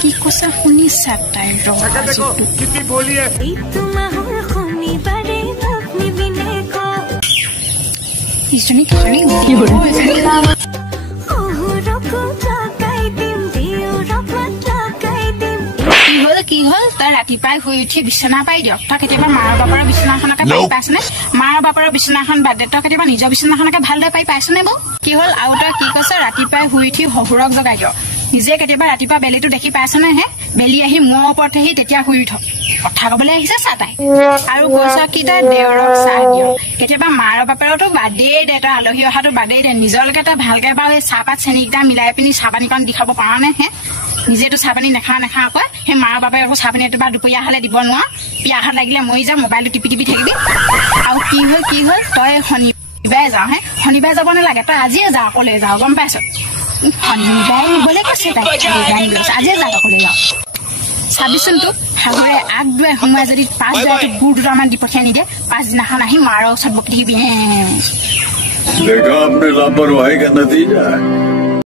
কি কৈছা শুনিছা তাই कितनी बोली है ইজনী কিজনী কি হল তাই ৰাতিপুৱাই শুই উঠি বিচনা পাই দিয়ক তই কেতিয়াবা মাৰ বাপৰ বিচনাখনকে পাই পাইছনে মাৰ বাপৰ বিচনাখন বাদ দে তই কেতিয়াবা নিজৰ বিচনাখনকে ভালদৰে পাই পাইছনে বৌ কি হল আৰু তই কি কৈছ ৰাতিপুৱাই শুই উঠি শহুৰক জগাই দিয়ক নিজে কেতিয়াবা ৰাতিপুৱা বেলিটো দেখি পাইছনে হে বেলি আহি মোৰ ওপৰত আহি তেতিয়া শুই উঠ কথা কবলৈ আহিছে চা তাই আৰু কৈছ কি তই দেউৰক চাহ দিয় কেতিয়াবা মাৰ বাপেৰতো বাদেই দে তই আলহী অহাটো বাদেই দে নিজৰলৈকে তই ভালকে বাৰু এই চাহপাত চেনিকেইটা মিলাই পিনি চাহপানীকণ দি খাব পাৰ নে হে নিজেতো চাহপানী নেখা আকৌ সেই মাৰ বাপে আকৌ চাহপানী এটোবা দুপৰীয়া হলে দিব নোৱাৰ পিয়াহত লাগিলে মৰি যা মোবাইলটো টিপি টিপি থাকিবি আৰু কি হল তই শনিবাৰে যাওঁ হে শনিবাৰে যাব নালাগে তই আজিয়ে যাওঁ অকলে যাওঁ গম পাইছ শনিবাৰে নিবলৈ কৈছে তাই আজিয়ে যাওঁ অকলে যাওঁ চাবিচোন তোক সাগৰে আগ দুৱাই সোমাই যদি 5 দুৱাইটো গুড় দুটামান দি পঠিয়াই নিদিয়ে 5 দিনাখন আহি মাৰৰ ওচৰত বকি থাকিবি देखा आपने लापरवाही का नतीजा है।